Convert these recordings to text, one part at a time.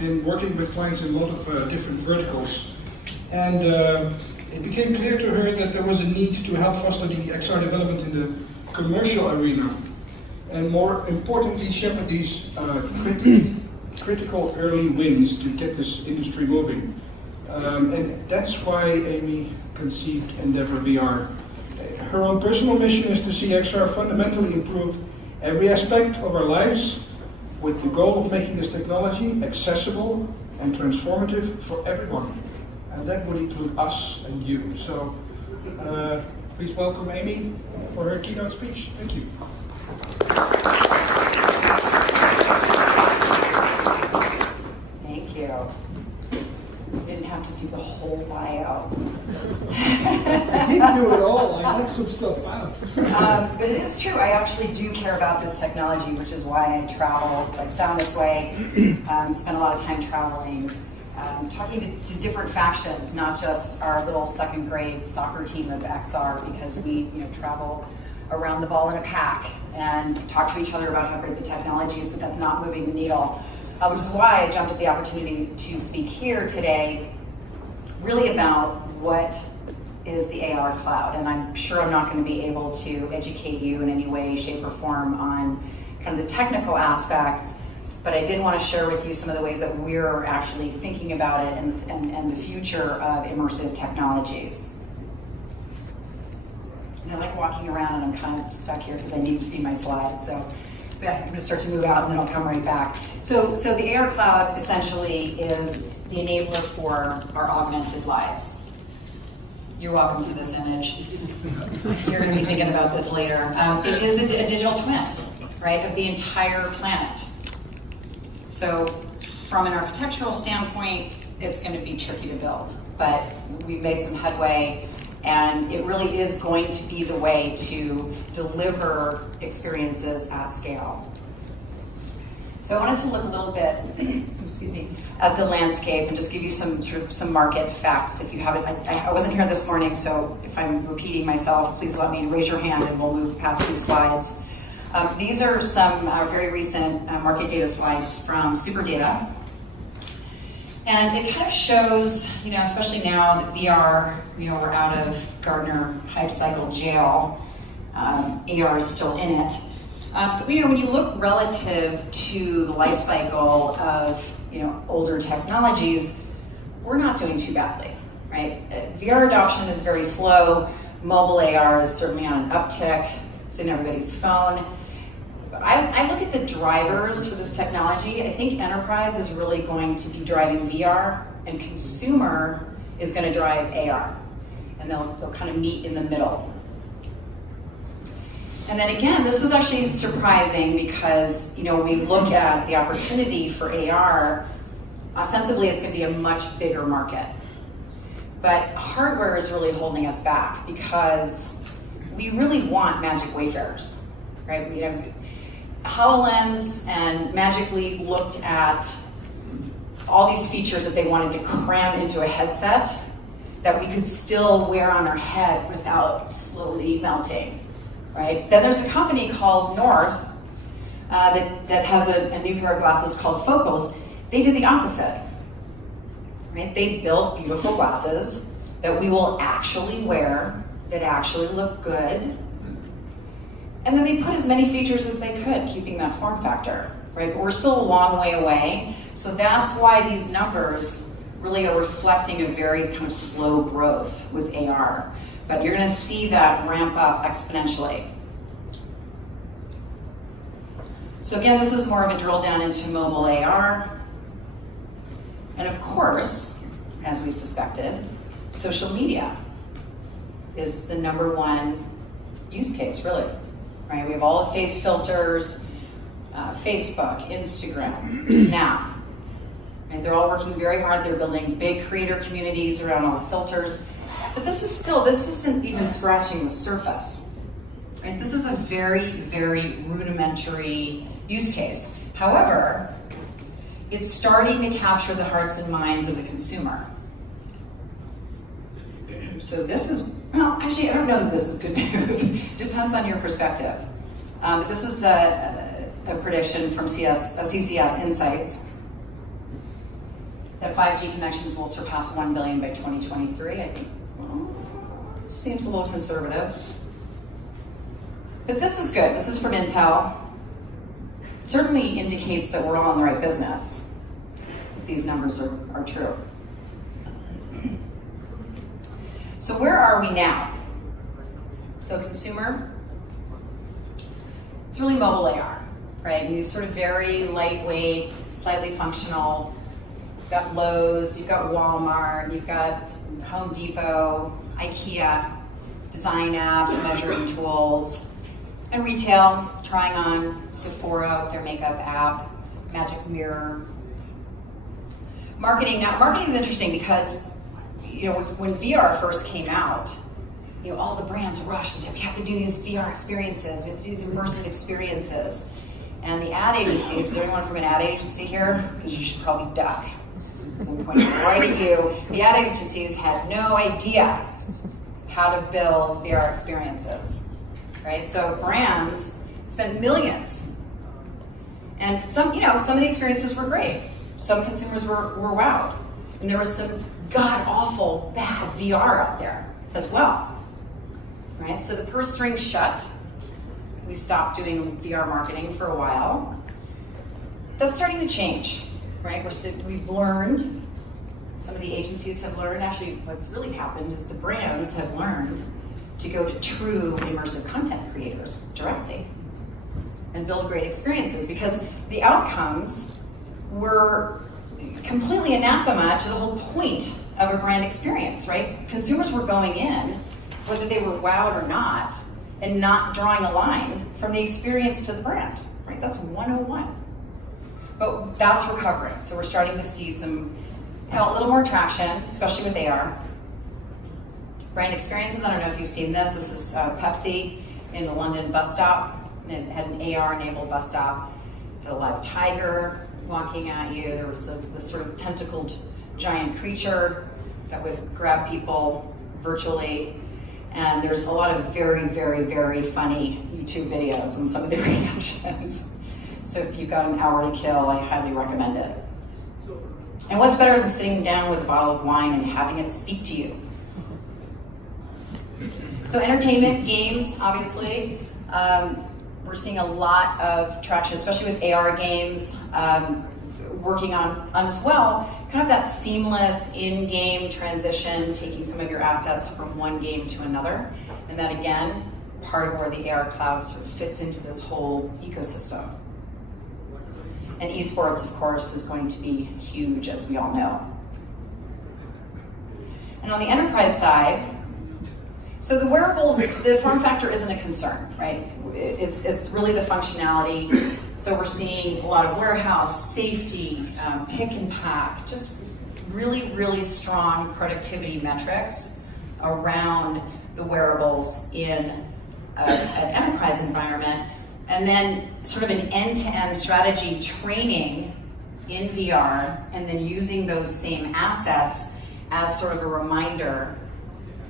in working with clients in a lot of different verticals. And it became clear to her that there was a need to help foster the XR development in the commercial arena. And more importantly, shepherd these critical early wins to get this industry moving. And that's why Amy conceived Endeavor VR. Her own personal mission is to see XR fundamentally improve every aspect of our lives, with the goal of making this technology accessible and transformative for everyone. And that would include us and you. So please welcome Amy for her keynote speech. Thank you. Thank you. You didn't have to do the whole bio. I didn't do it all. I left some stuff out. But it is true. I actually do care about this technology, which is why I travel. I sound this way. Spend a lot of time traveling, talking to different factions, not just our little second grade soccer team of XR, because we travel around the ball in a pack and talk to each other about how great the technology is, but that's not moving the needle. Which is why I jumped at the opportunity to speak here today, really about what is the AR cloud. And I'm sure I'm not going to be able to educate you in any way, shape, or form on kind of the technical aspects, but I did want to share with you some of the ways that we're actually thinking about it and the future of immersive technologies. And I like walking around, and I'm kind of stuck here because I need to see my slides. So I'm going to start to move out, and then I'll come right back. So the AR cloud essentially is the enabler for our augmented lives. You're welcome for this image. You're going to be thinking about this later. It is a digital twin, right, of the entire planet. So from an architectural standpoint, it's going to be tricky to build, but we've made some headway, and it really is going to be the way to deliver experiences at scale. So I wanted to look a little bit, excuse me, at the landscape and just give you some market facts. If you haven't, I wasn't here this morning, so if I'm repeating myself, please let me raise your hand and we'll move past these slides. These are some very recent market data slides from Superdata. And it kind of shows, especially now that VR, we're out of Gartner hype cycle jail, AR is still in it. But when you look relative to the life cycle of older technologies, we're not doing too badly, right? VR adoption is very slow. Mobile AR is certainly on an uptick. It's in everybody's phone. I look at the drivers for this technology. I think enterprise is really going to be driving VR, and consumer is going to drive AR, and they'll kind of meet in the middle. And then again, this was actually surprising because we look at the opportunity for AR. Ostensibly, it's going to be a much bigger market, but hardware is really holding us back because we really want magic wayfarers, right? HoloLens and Magic Leap looked at all these features that they wanted to cram into a headset that we could still wear on our head without slowly melting, right? Then there's a company called North that has a new pair of glasses called Focals. They did the opposite, right? They built beautiful glasses that we will actually wear, that actually look good. And then they put as many features as they could, keeping that form factor, right? But we're still a long way away. So that's why these numbers really are reflecting a very kind of slow growth with AR. But you're gonna see that ramp up exponentially. So again, this is more of a drill down into mobile AR. And of course, as we suspected, social media is the #1 use case, really. Right, we have all the face filters, Facebook, Instagram, Snap. Right, they're all working very hard. They're building big creator communities around all the filters. But this isn't even scratching the surface. Right? This is a very, very rudimentary use case. However, it's starting to capture the hearts and minds of the consumer. So this is, well, actually, I don't know that this is good news. Depends on your perspective. But this is a prediction from CCS Insights. that 5G connections will surpass 1 billion by 2023. I think, seems a little conservative. But this is good. This is from Intel. Certainly indicates that we're all in the right business, if these numbers are true. So where are we now? So consumer, it's really mobile AR, right? And these sort of very lightweight, slightly functional. You've got Lowe's, you've got Walmart, you've got Home Depot, IKEA, design apps, measuring tools, and retail, trying on Sephora with their makeup app, Magic Mirror. Marketing, now marketing is interesting because, when VR first came out, all the brands rushed and said, we have to do these VR experiences, we have to do these immersive experiences. And the ad agencies, is there anyone from an ad agency here? Because you should probably duck. Because I'm pointing right at you. The ad agencies had no idea how to build VR experiences, right? So brands spent millions. And some of the experiences were great. Some consumers were wowed. And there was some god-awful bad VR out there as well, right? So the purse strings shut. We stopped doing VR marketing for a while. That's starting to change, right? We've learned, some of the agencies have learned, actually what's really happened is the brands have learned to go to true immersive content creators directly and build great experiences, because the outcomes were completely anathema to the whole point of a brand experience, right? Consumers were going in, whether they were wowed or not, and not drawing a line from the experience to the brand, right? That's 101. But that's recovering. So we're starting to see a little more traction, especially with AR. Brand experiences, I don't know if you've seen this. This is Pepsi in the London bus stop. It had an AR-enabled bus stop. It had a live tiger walking at you. There was this sort of tentacled giant creature that would grab people virtually. And there's a lot of very, very, very funny YouTube videos and some of the reactions. So if you've got an hour to kill, I highly recommend it. And what's better than sitting down with a bottle of wine and having it speak to you? So entertainment, games, obviously. We're seeing a lot of traction, especially with AR games, working on as well, kind of that seamless in-game transition, taking some of your assets from one game to another. And that, again, part of where the AR cloud sort of fits into this whole ecosystem. And esports, of course, is going to be huge, as we all know. And on the enterprise side, so the wearables, the form factor isn't a concern, right? It's really the functionality. So we're seeing a lot of warehouse, safety, pick and pack, just really, really strong productivity metrics around the wearables in an enterprise environment. And then sort of an end-to-end strategy training in VR, and then using those same assets as sort of a reminder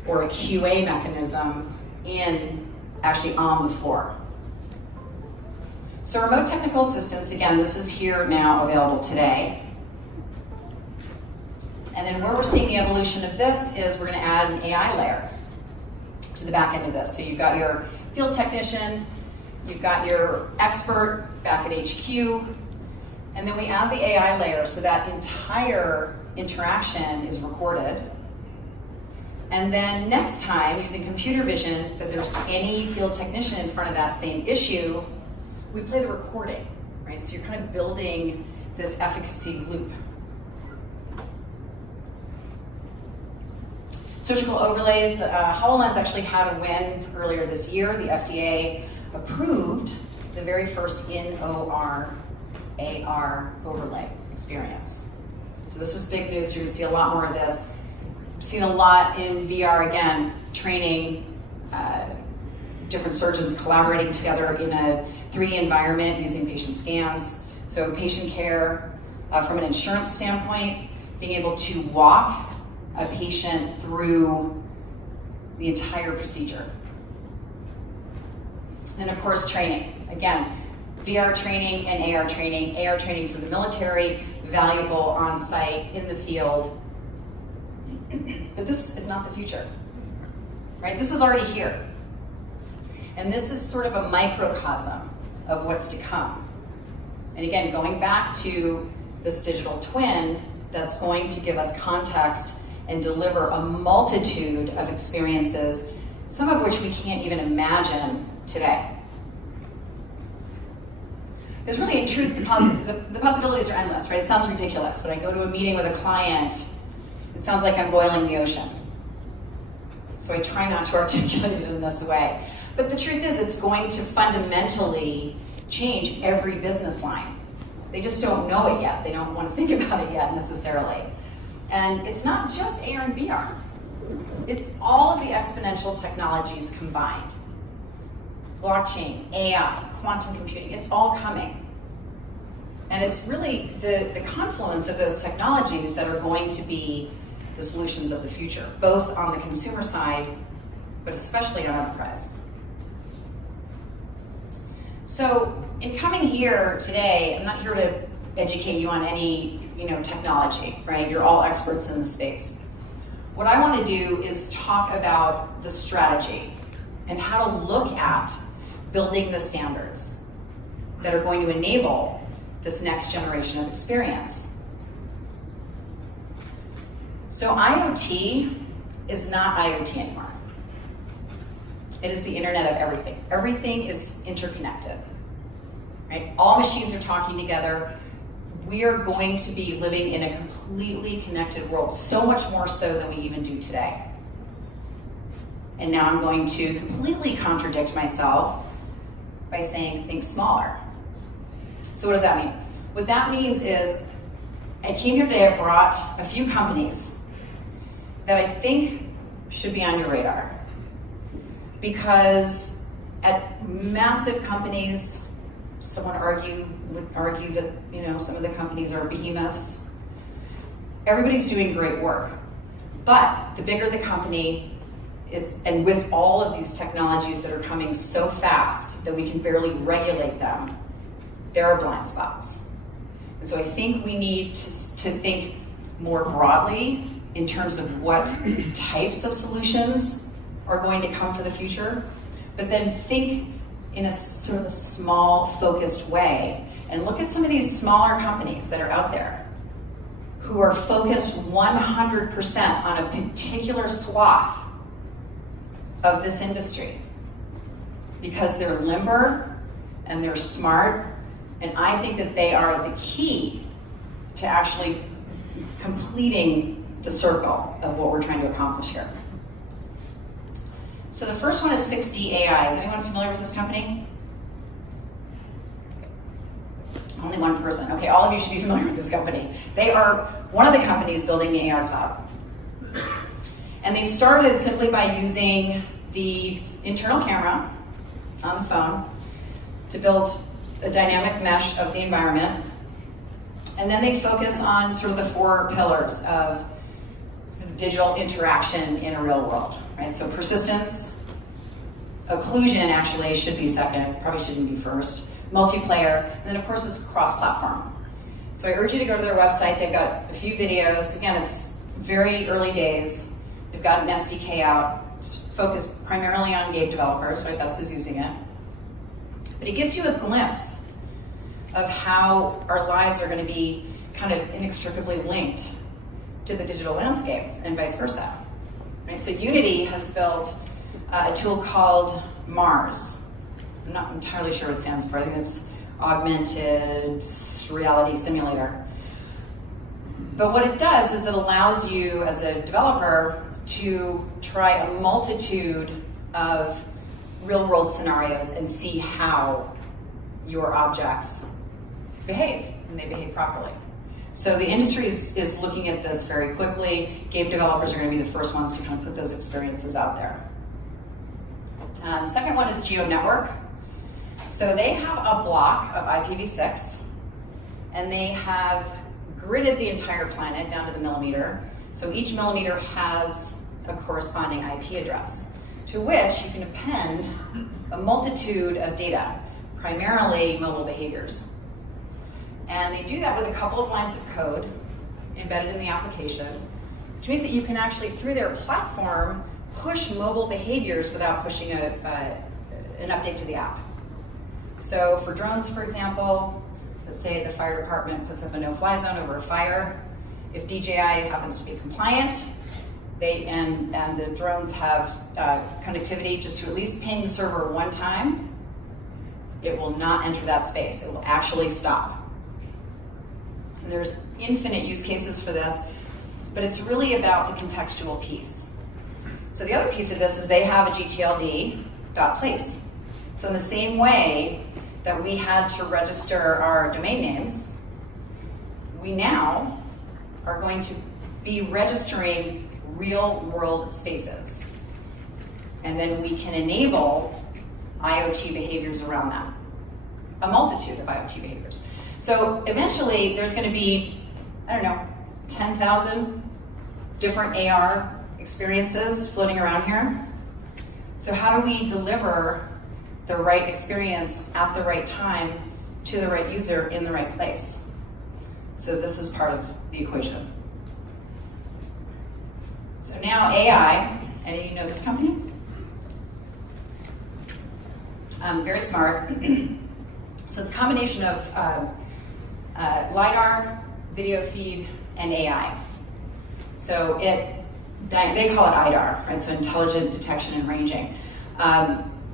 or a QA mechanism actually on the floor. So remote technical assistance, again, this is here now available today. And then where we're seeing the evolution of this is we're going to add an AI layer to the back end of this. So you've got your field technician, you've got your expert back at HQ, and then we add the AI layer so that entire interaction is recorded. And then next time, using computer vision, that there's any field technician in front of that same issue, we play the recording, right? So you're kind of building this efficacy loop. Surgical overlays, HoloLens actually had a win earlier this year. The FDA approved the very first in-OR AR overlay experience. So this is big news. You're going to see a lot more of this. I've seen a lot in VR, again, training different surgeons collaborating together in a 3D environment using patient scans. So patient care, from an insurance standpoint, being able to walk a patient through the entire procedure. And of course, training. Again, VR training and AR training for the military, valuable on site, in the field. But this is not the future, right? This is already here. And this is sort of a microcosm of what's to come. And again, going back to this digital twin that's going to give us context and deliver a multitude of experiences, some of which we can't even imagine today. There's really, in truth, the possibilities are endless, right? It sounds ridiculous. When I go to a meeting with a client, it sounds like I'm boiling the ocean. So I try not to articulate it in this way. But the truth is, it's going to fundamentally change every business line. They just don't know it yet. They don't want to think about it yet necessarily. And it's not just AR and VR. It's all of the exponential technologies combined. Blockchain, AI, quantum computing, it's all coming. And it's really the confluence of those technologies that are going to be the solutions of the future, both on the consumer side, but especially on enterprise. So in coming here today, I'm not here to educate you on any technology, right? You're all experts in the space. What I want to do is talk about the strategy and how to look at building the standards that are going to enable this next generation of experience. So IoT is not IoT anymore. It is the internet of everything. Everything is interconnected, right? All machines are talking together. We are going to be living in a completely connected world, so much more so than we even do today. And now I'm going to completely contradict myself by saying think smaller. So what does that mean? What that means is I came here today, I brought a few companies that I think should be on your radar. Because at massive companies, someone would argue that some of the companies are behemoths. Everybody's doing great work. But the bigger the company, and with all of these technologies that are coming so fast that we can barely regulate them, there are blind spots. And so I think we need to think more broadly in terms of what types of solutions are going to come for the future, but then think in a sort of a small, focused way, and look at some of these smaller companies that are out there who are focused 100% on a particular swath of this industry because they're limber and they're smart, and I think that they are the key to actually completing the circle of what we're trying to accomplish here. So the first one is 6D AI. Is anyone familiar with this company? Only one person. Okay, all of you should be familiar with this company. They are one of the companies building the AR cloud. And they've started simply by using the internal camera on the phone to build a dynamic mesh of the environment. And then they focus on sort of the 4 pillars of digital interaction in a real world, right? So persistence, occlusion actually should be second, probably shouldn't be first, multiplayer, and then of course this cross-platform. So I urge you to go to their website. They've got a few videos. Again, it's very early days. They've got an SDK out, focused primarily on game developers, right? That's who's using it. But it gives you a glimpse of how our lives are going to be kind of inextricably linked to the digital landscape and vice versa. Right? So Unity has built a tool called Mars. I'm not entirely sure what it stands for. I think it's Augmented Reality Simulator. But what it does is it allows you as a developer to try a multitude of real world scenarios and see how your objects behave, and they behave properly. So the industry is looking at this very quickly. Game developers are going to be the first ones to kind of put those experiences out there. The second one is GeoNetwork. So they have a block of IPv6, and they have gridded the entire planet down to the millimeter. So each millimeter has a corresponding IP address, to which you can append a multitude of data, primarily mobile behaviors. And they do that with a couple of lines of code embedded in the application, which means that you can actually, through their platform, push mobile behaviors without pushing an update to the app. So for drones, for example, let's say the fire department puts up a no-fly zone over a fire. If DJI happens to be compliant, and the drones have connectivity just to at least ping the server one time, it will not enter that space. It will actually stop. And there's infinite use cases for this, but it's really about the contextual piece. So the other piece of this is they have a gtld.place. So in the same way that we had to register our domain names, we now are going to be registering real world spaces. And then we can enable IoT behaviors around that. A multitude of IoT behaviors. So eventually there's going to be, 10,000 different AR experiences floating around here. So how do we deliver the right experience at the right time to the right user in the right place? So this is part of the equation. So now AI, any of you know this company? Very smart. So it's a combination of LiDAR, video feed, and AI. So they call it IDAR, right? So intelligent detection and ranging.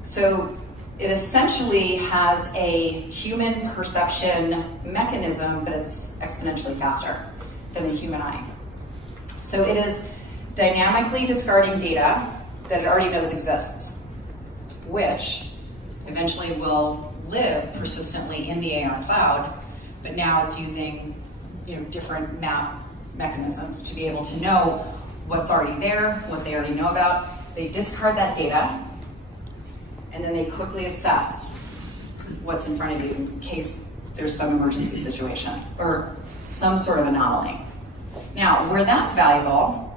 So it essentially has a human perception mechanism, but it's exponentially faster than the human eye. So it is dynamically discarding data that it already knows exists, which eventually will live persistently in the AR cloud, but now it's using different map mechanisms to be able to know what's already there, what they already know about. They discard that data, and then they quickly assess what's in front of you in case there's some emergency situation or some sort of anomaly. Now, where that's valuable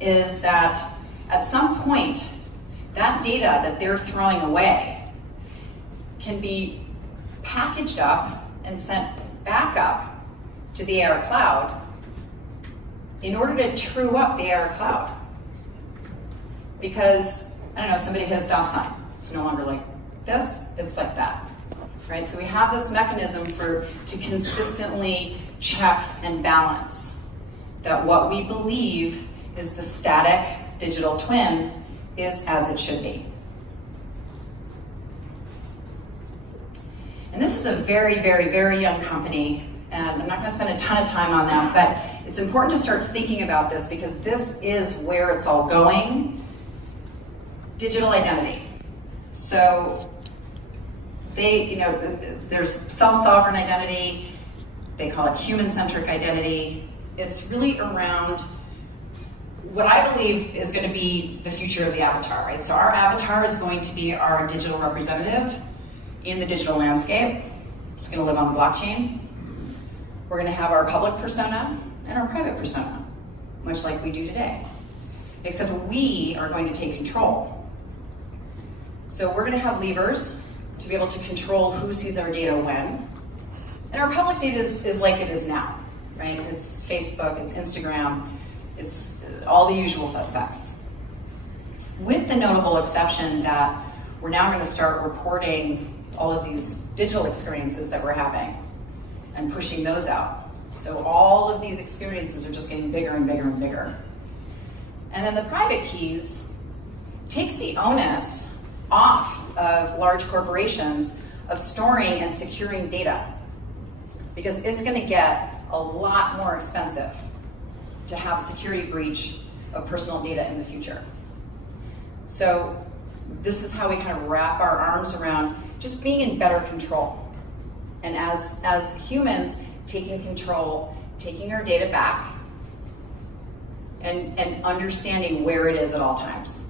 is that at some point, that data that they're throwing away can be packaged up and sent back up to the AR cloud in order to true up the AR cloud. Because, somebody hit a stop sign. It's no longer like this, it's like that, right? So we have this mechanism to consistently check and balance that what we believe is the static digital twin is as it should be. And this is a very, very, very young company, and I'm not going to spend a ton of time on them, but it's important to start thinking about this because this is where it's all going. Digital identity. So there's self-sovereign identity, they call it human-centric identity. It's really around what I believe is going to be the future of the avatar, right? So our avatar is going to be our digital representative in the digital landscape. It's going to live on the blockchain. We're going to have our public persona and our private persona, much like we do today. Except we are going to take control. So we're going to have levers to be able to control who sees our data when. And our public data is like it is now, right? It's Facebook, it's Instagram, it's all the usual suspects. With the notable exception that we're now going to start recording all of these digital experiences that we're having and pushing those out. So all of these experiences are just getting bigger and bigger and bigger. And then the private keys takes the onus off of large corporations of storing and securing data, because it's going to get a lot more expensive to have a security breach of personal data in the future. So this is how we kind of wrap our arms around just being in better control. And as humans, taking control, taking our data back, and understanding where it is at all times.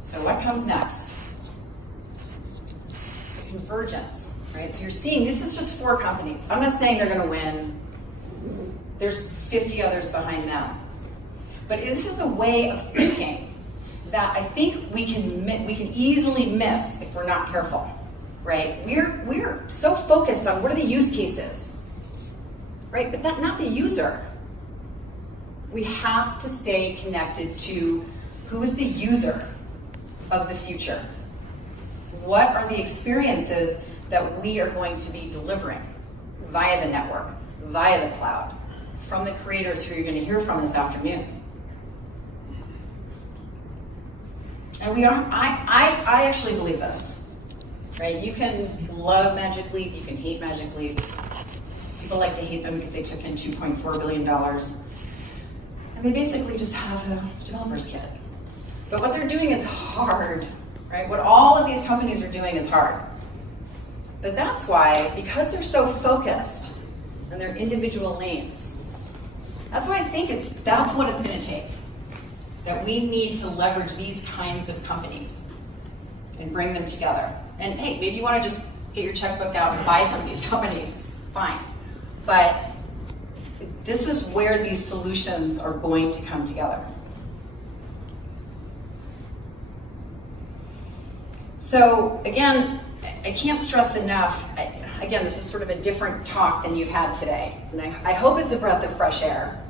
So what comes next? Convergence, right? So you're seeing, this is just 4 companies. I'm not saying they're gonna win. There's 50 others behind them. But this is a way of thinking that I think we can easily miss if we're not careful. right? We're so focused on what are the use cases, right? But not the user. We have to stay connected to who is the user of the future. What are the experiences that we are going to be delivering via the network, via the cloud, from the creators who you're going to hear from this afternoon? And I actually believe this, right? You can love Magic Leap, you can hate Magic Leap. People like to hate them because they took in $2.4 billion. And they basically just have a developer's kit. But what they're doing is hard, right? What all of these companies are doing is hard. But that's why, because they're so focused on their individual lanes, that's why I think that's what it's going to take. That we need to leverage these kinds of companies and bring them together. And hey, maybe you want to just get your checkbook out and buy some of these companies, fine. But this is where these solutions are going to come together. So again, I can't stress enough, again, this is sort of a different talk than you've had today. And I hope it's a breath of fresh air.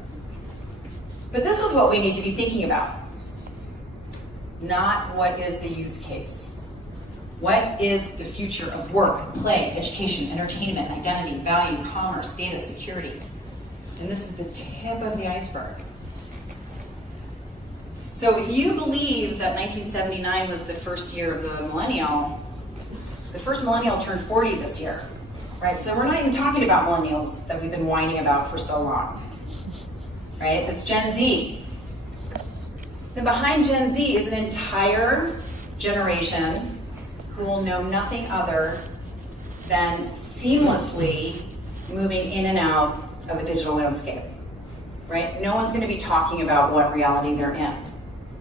But this is what we need to be thinking about. Not what is the use case. What is the future of work, play, education, entertainment, identity, value, commerce, data, security? And this is the tip of the iceberg. So if you believe that 1979 was the first year of the millennial, the first millennial turned 40 this year, right? So we're not even talking about millennials that we've been whining about for so long, right? That's Gen Z. Then behind Gen Z is an entire generation who will know nothing other than seamlessly moving in and out of a digital landscape, right? No one's going to be talking about what reality they're in.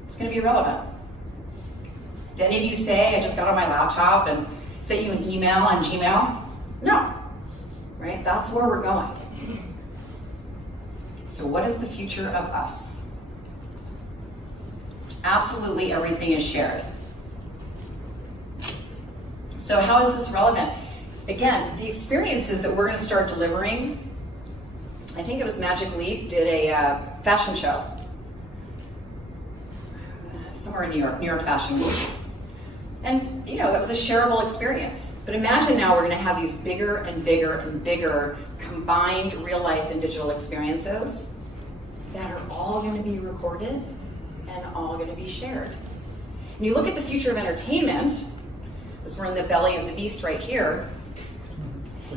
It's going to be irrelevant. Did any of you say, I just got on my laptop and sent you an email on Gmail? No, right? That's where we're going. So what is the future of us? Absolutely everything is shared. So how is this relevant? Again, the experiences that we're going to start delivering, I think it was Magic Leap did a fashion show somewhere in New York Fashion Week. And that was a shareable experience. But imagine now we're going to have these bigger and bigger and bigger combined real life and digital experiences that are all going to be recorded and all going to be shared. And you look at the future of entertainment, as we're in the belly of the beast right here,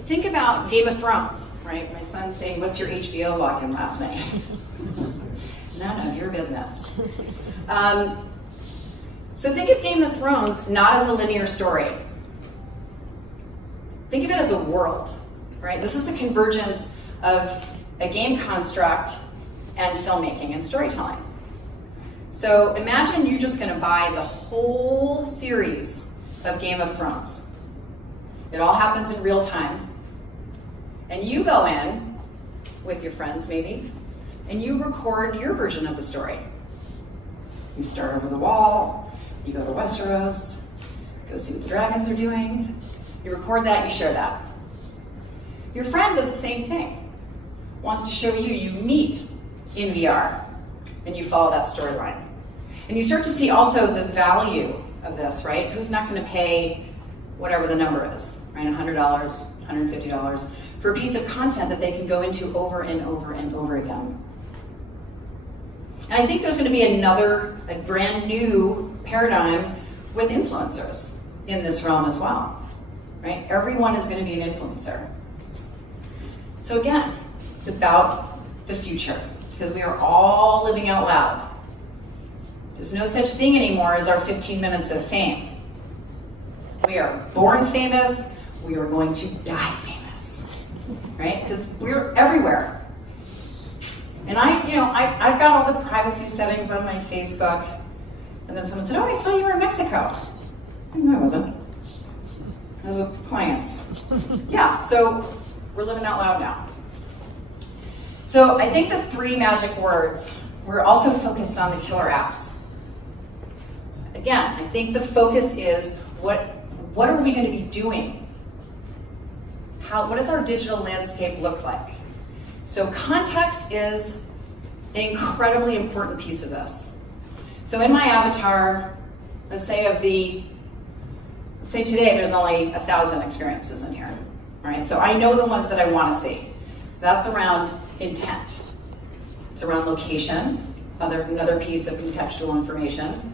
think about Game of Thrones, right? My son's saying, what's your HBO login last night? None of your business. So think of Game of Thrones not as a linear story. Think of it as a world, right? This is the convergence of a game construct and filmmaking and storytelling. So imagine you're just going to buy the whole series of Game of Thrones. It all happens in real time. And you go in with your friends maybe, and you record your version of the story. You start over the wall, you go to Westeros, go see what the dragons are doing. You record that, you share that. Your friend does the same thing. Wants to show you meet in VR, and you follow that storyline. And you start to see also the value of this, right? Who's not going to pay whatever the number is, right? $100, $150 for a piece of content that they can go into over and over and over again. And I think there's going to be a brand new paradigm with influencers in this realm as well, right? Everyone is going to be an influencer. So again, it's about the future because we are all living out loud. There's no such thing anymore as our 15 minutes of fame. We are born famous, we are going to die famous, right? Because we're everywhere. And I've got all the privacy settings on my Facebook. And then someone said, oh, I saw you were in Mexico. No, I wasn't. I was with clients. Yeah, so we're living out loud now. So I think the 3 magic words, we're also focused on the killer apps. Again, I think the focus is what what are we going to be doing? What does our digital landscape look like? So context is an incredibly important piece of this. So in my avatar, let's say today there's only 1,000 experiences in here. All right, so I know the ones that I want to see. That's around intent. It's around location, another piece of contextual information.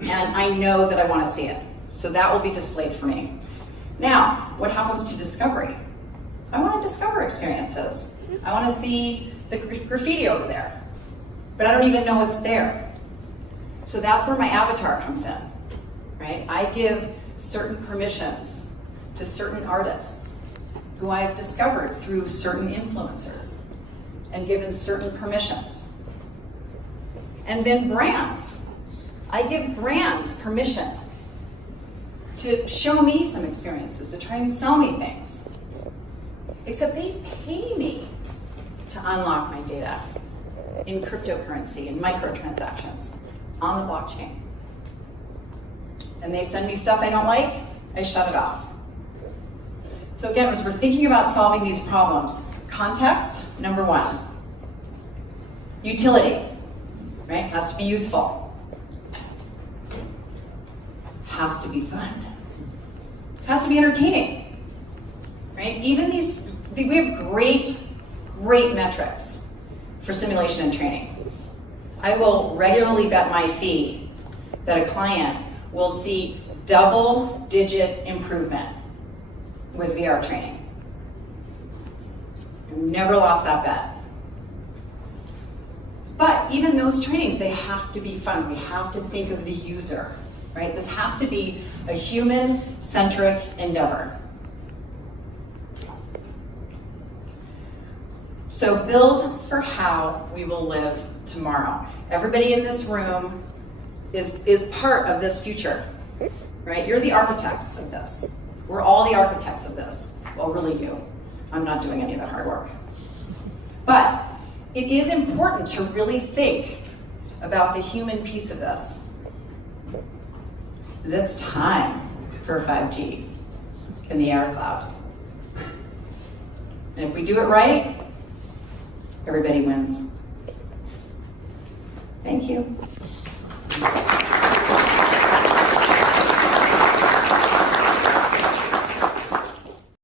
And I know that I want to see it. So that will be displayed for me. Now, what happens to discovery? I want to discover experiences. I want to see the graffiti over there, but I don't even know it's there. So that's where my avatar comes in, right? I give certain permissions to certain artists who I have discovered through certain influencers and given certain permissions. And then brands. I give brands permission to show me some experiences, to try and sell me things. Except they pay me to unlock my data in cryptocurrency and microtransactions on the blockchain. And they send me stuff I don't like, I shut it off. So again, as we're thinking about solving these problems, context, number one. Utility, right? Has to be useful. Has to be fun. Has to be entertaining, right? Even we have great metrics for simulation and training. I will regularly bet my fee that a client will see double-digit improvement with VR training. I've never lost that bet. But even those trainings, they have to be fun. We have to think of the user, right? This has to be a human-centric endeavor. So build for how we will live tomorrow. Everybody in this room is part of this future, right? You're the architects of this. We're all the architects of this. Well, really you. I'm not doing any of the hard work. But it is important to really think about the human piece of this. Because it's time for 5G in the air cloud. And if we do it right, everybody wins. Thank you.